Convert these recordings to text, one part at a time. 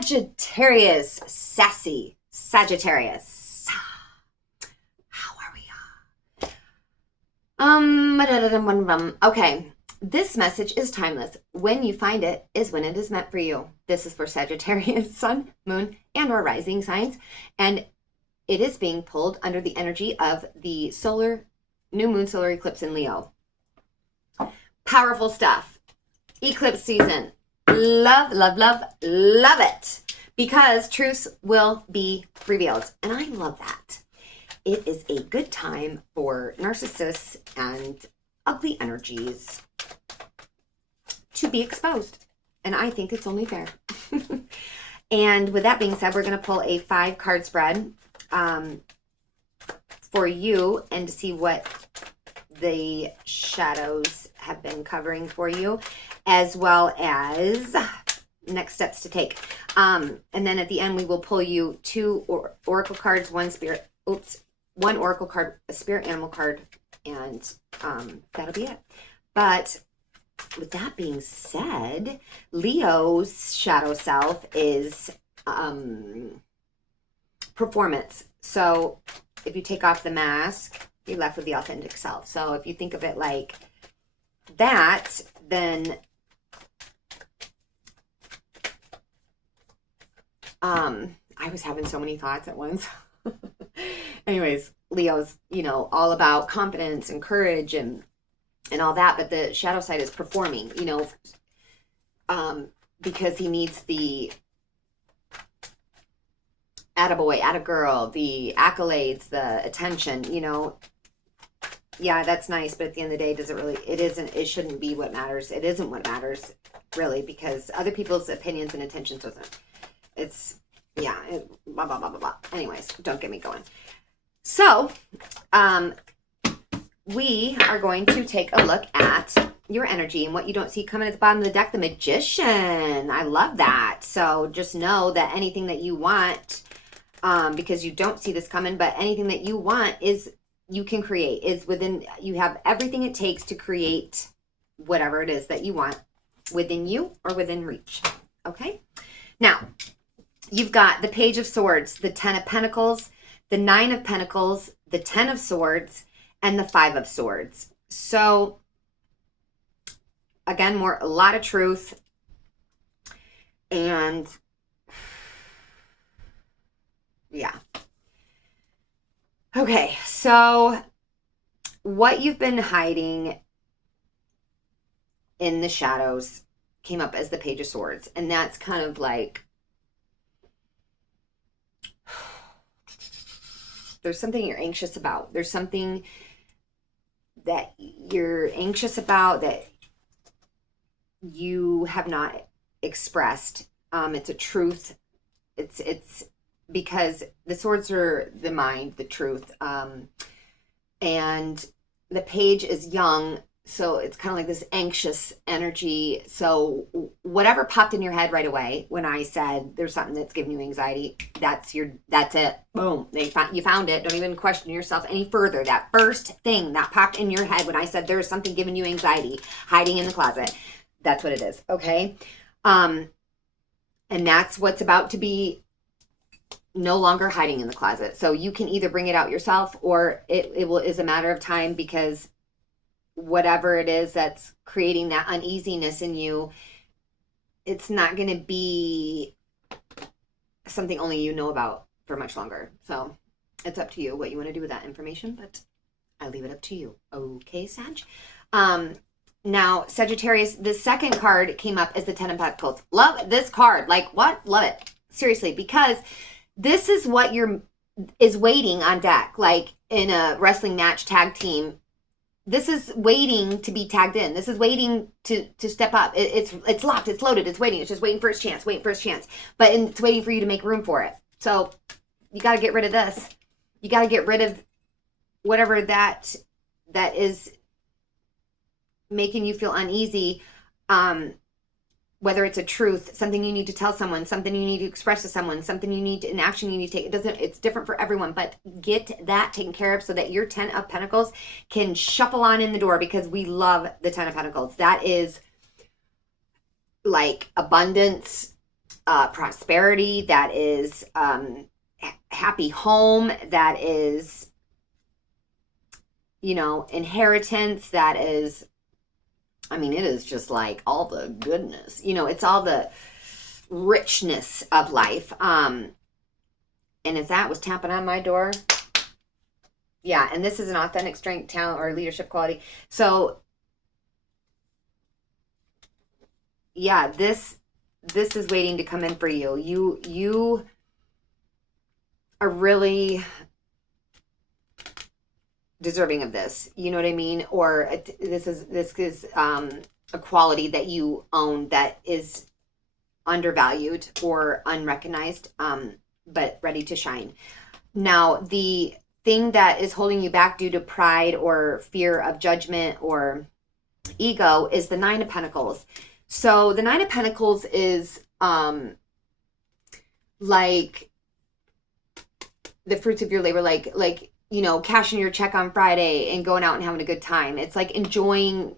Sagittarius, sassy Sagittarius. How are we? Okay, this message is timeless. When you find it is when it is meant for you. This is for Sagittarius, sun, moon, and or rising signs, and it is being pulled under the energy of the new moon solar eclipse in Leo. Powerful stuff. Eclipse season. Love, love, love, love it. Because truths will be revealed. And I love that. It is a good time for narcissists and ugly energies to be exposed. And I think it's only fair. And with that being said, we're going to pull a 5-card spread for you and to see what the shadows have been covering for you, as well as next steps to take. And then at the end, we will pull you 2 oracle cards, one oracle card, a spirit animal card, and that'll be it. But with that being said, Leo's shadow self is performance. So if you take off the mask, you're left with the authentic self. So if you think of it like that, then I was having so many thoughts at once. Anyways, Leo's, all about confidence and courage and all that, but the shadow side is performing, because he needs the attaboy, attagirl, the accolades, the attention, Yeah, that's nice, but at the end of the day, it shouldn't be what matters. It isn't what matters, really, because other people's opinions and attentions doesn't. It's, blah, blah, blah, blah, blah. Anyways, don't get me going. So, we are going to take a look at your energy and what you don't see coming at the bottom of the deck, the Magician. I love that. So just know that anything that you want, because you don't see this coming, but anything that you want you can create, is within, you have everything it takes to create whatever it is that you want within you or within reach. Okay? Now, you've got the Page of Swords, the 10 of Pentacles, the 9 of Pentacles, the 10 of Swords, and the 5 of Swords. So, again, a lot of truth. And, yeah. Okay, so what you've been hiding in the shadows came up as the Page of Swords. And that's kind of like, there's something you're anxious about. There's something that you're anxious about that you have not expressed. It's a truth. It's because the swords are the mind, the truth. And the page is young, so it's kind of like this anxious energy. So whatever popped in your head right away when I said there's something that's giving you anxiety, that's it. Boom. You found it. Don't even question yourself any further. That first thing that popped in your head when I said there's something giving you anxiety, hiding in the closet, that's what it is. Okay. And that's what's about to be no longer hiding in the closet. So you can either bring it out yourself, or it is a matter of time, because whatever it is that's creating that uneasiness in you, it's not going to be something only you know about for much longer. So it's up to you what you want to do with that information, but I leave it up to you. Okay, Sag? Now, Sagittarius, the second card came up as the 10 of Pentacles. Love this card. Like, what? Love it. Seriously, because this is what is waiting on deck. Like in a wrestling match, tag team, this is waiting to be tagged in. This is waiting to step up. It's locked. It's loaded. It's waiting. It's just waiting for its chance. But it's waiting for you to make room for it. So you got to get rid of this. You got to get rid of whatever that is making you feel uneasy. Whether it's a truth, something you need to tell someone, something you need to express to someone, something you need to, an action you need to take. It's different for everyone, but get that taken care of so that your 10 of Pentacles can shuffle on in the door, because we love the 10 of Pentacles. That is like abundance, prosperity, that is happy home, that is, inheritance, that is, it is just like all the goodness, it's all the richness of life. And if that was tapping on my door, yeah, and this is an authentic strength, talent, or leadership quality. So, yeah, this is waiting to come in for you. You are really deserving of this. You know what I mean? Or this is a quality that you own that is undervalued or unrecognized, but ready to shine. Now, the thing that is holding you back due to pride or fear of judgment or ego is the Nine of Pentacles. So the Nine of Pentacles is like the fruits of your labor, like cashing your check on Friday and going out and having a good time. It's like enjoying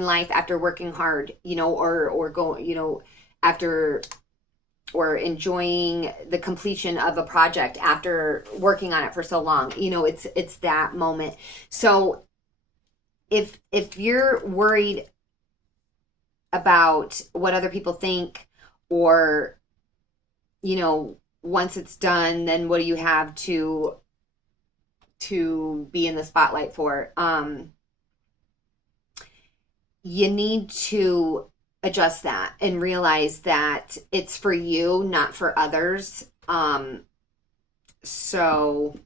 life after working hard, or going, after, or enjoying the completion of a project after working on it for so long. It's that moment. So if you're worried about what other people think, or once it's done, then what do you have to be in the spotlight for? You need to adjust that and realize that it's for you, not for others. So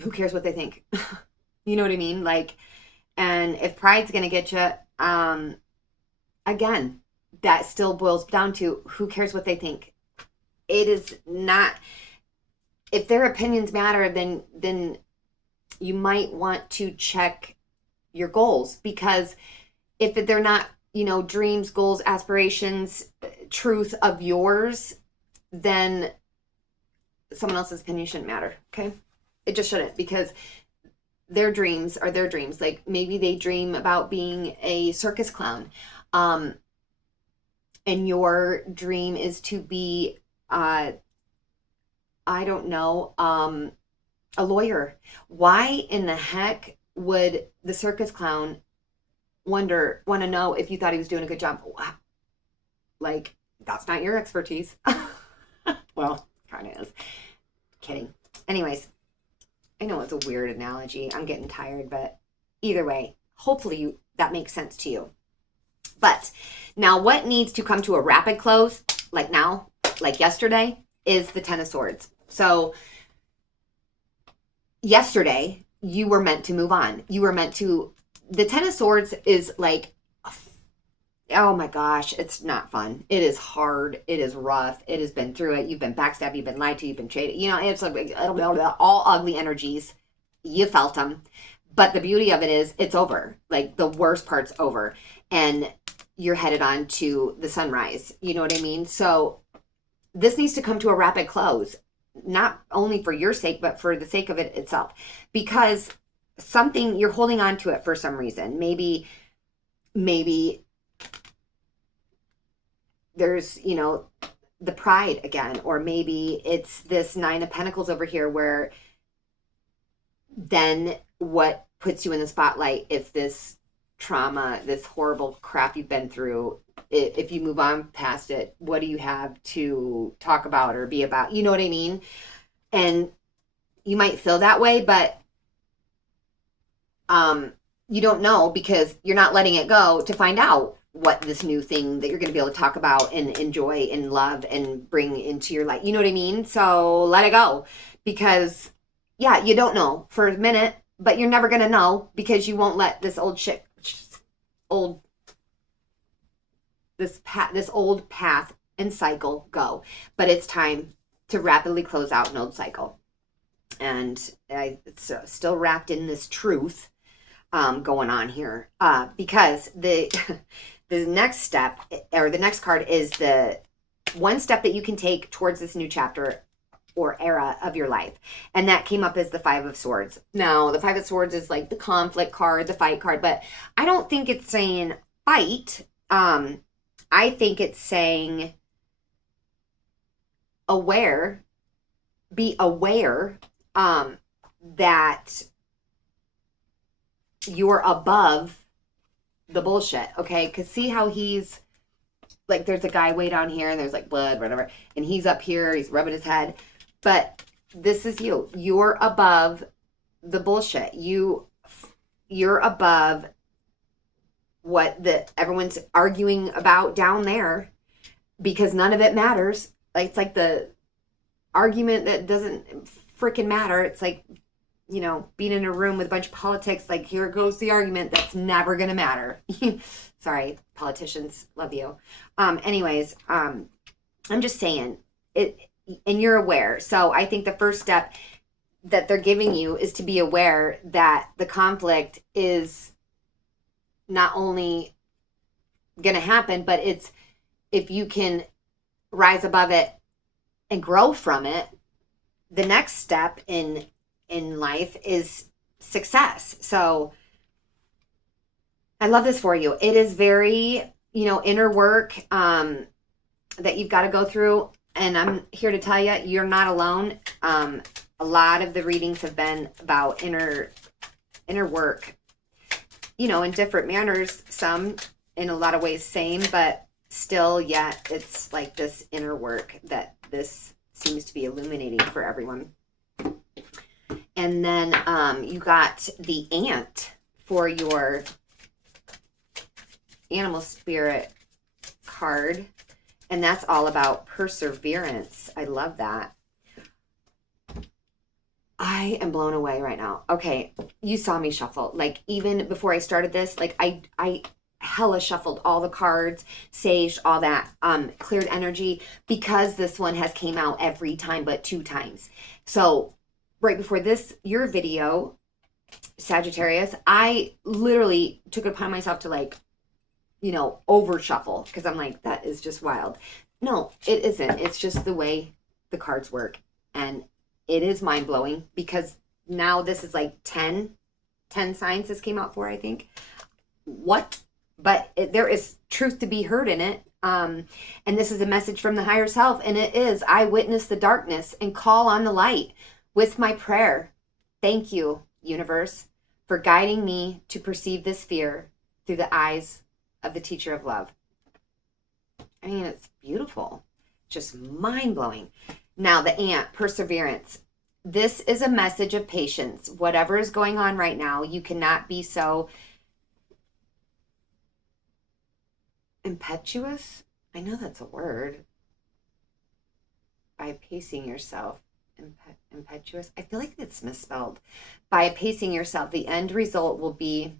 who cares what they think? You know what I mean? Like, and if pride's going to get you, again, that still boils down to who cares what they think. It is not, if their opinions matter, then you might want to check your goals, because if they're not, dreams, goals, aspirations, truth of yours, then someone else's opinion shouldn't matter. Okay. It just shouldn't, because their dreams are their dreams. Like, maybe they dream about being a circus clown. And your dream is to be, I don't know, a lawyer. Why in the heck would the circus clown want to know if you thought he was doing a good job? Like, that's not your expertise. Well, kind of is. Kidding. Anyways, I know it's a weird analogy. I'm getting tired, but either way, hopefully that makes sense to you. But now what needs to come to a rapid close, like now, like yesterday, is the Ten of Swords. So yesterday, you were meant to move on. You were meant to, the Ten of Swords is like, oh my gosh, it's not fun. It is hard. It is rough. It has been through it. You've been backstabbed. You've been lied to. You've been cheated. It's like all ugly energies. You felt them. But the beauty of it is it's over. Like, the worst part's over. And you're headed on to the sunrise. You know what I mean? So this needs to come to a rapid close. Not only for your sake, but for the sake of it itself. Because something, you're holding on to it for some reason. Maybe there's, the pride again, or maybe it's this Nine of Pentacles over here, where then what puts you in the spotlight if this trauma, this horrible crap you've been through, if you move on past it, what do you have to talk about or be about? You know what I mean? And you might feel that way, but you don't know, because you're not letting it go to find out what this new thing that you're going to be able to talk about and enjoy and love and bring into your life. You know what I mean? So let it go, because yeah, you don't know for a minute, but you're never going to know, because you won't let this old path and cycle go. But it's time to rapidly close out an old cycle. And it's still wrapped in this truth going on here, because the next step, or the next card, is the one step that you can take towards this new chapter or era of your life. And that came up as the Five of Swords. Now, the Five of Swords is like the conflict card, the fight card, but I don't think it's saying fight. I think it's saying be aware that you're above the bullshit, okay? Because see how he's like, there's a guy way down here and there's like blood, whatever, and he's up here, he's rubbing his head. But this is you. You're above the bullshit. You're above what everyone's arguing about down there, because none of it matters. Like, it's like the argument that doesn't freaking matter. It's like, you know, being in a room with a bunch of politics, like, here goes the argument that's never gonna matter. Sorry, politicians, love you. Anyways, I'm just saying it, and you're aware. So I think the first step that they're giving you is to be aware that the conflict is not only gonna happen, but it's, if you can rise above it and grow from it, the next step in life is success. So I love this for you. It is very, you know, inner work that you've got to go through. And I'm here to tell you, you're not alone. A lot of the readings have been about inner work, you know, in different manners, some in a lot of ways same, but still, yet it's like this inner work that this seems to be illuminating for everyone. And then you got the ant for your animal spirit card, and that's all about perseverance. I love that. I am blown away right now. Okay, you saw me shuffle. Like, even before I started this, like, I hella shuffled all the cards, saged all that, cleared energy, because this one has came out every time but 2 times. So right before your video, Sagittarius, I literally took it upon myself to, like, you know, over shuffle, because I'm like, that is just wild. No, it isn't. It's just the way the cards work. And it is mind blowing, because now this is like 10 signs this came out for, I think. What? But there is truth to be heard in it. And this is a message from the higher self. And it is, I witness the darkness and call on the light with my prayer. Thank you, universe, for guiding me to perceive this fear through the eyes of the teacher of love. I mean, it's beautiful. Just mind-blowing. Now, the ant, perseverance. This is a message of patience. Whatever is going on right now, you cannot be so impetuous. I know that's a word. By pacing yourself. Impetuous. I feel like it's misspelled. By pacing yourself, the end result will be...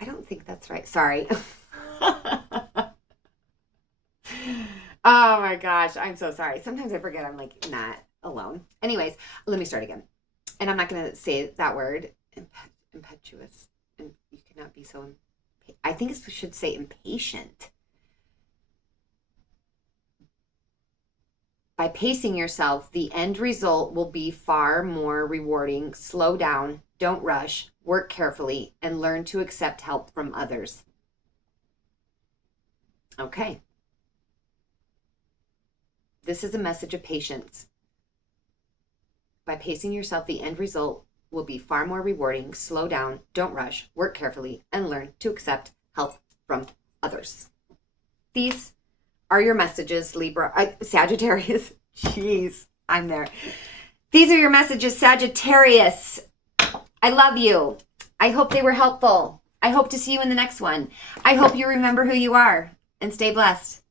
I don't think that's right. Sorry. Oh my gosh. I'm so sorry. Sometimes I forget I'm like not alone. Anyways, let me start again. And I'm not going to say that word. Impetuous. And you cannot be so... I think it should say impatient. By pacing yourself, the end result will be far more rewarding. Slow down. Don't rush. Work carefully and learn to accept help from others. Okay. This is a message of patience. By pacing yourself, the end result will be far more rewarding. Slow down, don't rush, work carefully, and learn to accept help from others. These are your messages, Libra, Sagittarius. Jeez, I'm there. These are your messages, Sagittarius. I love you. I hope they were helpful. I hope to see you in the next one. I hope you remember who you are, and stay blessed.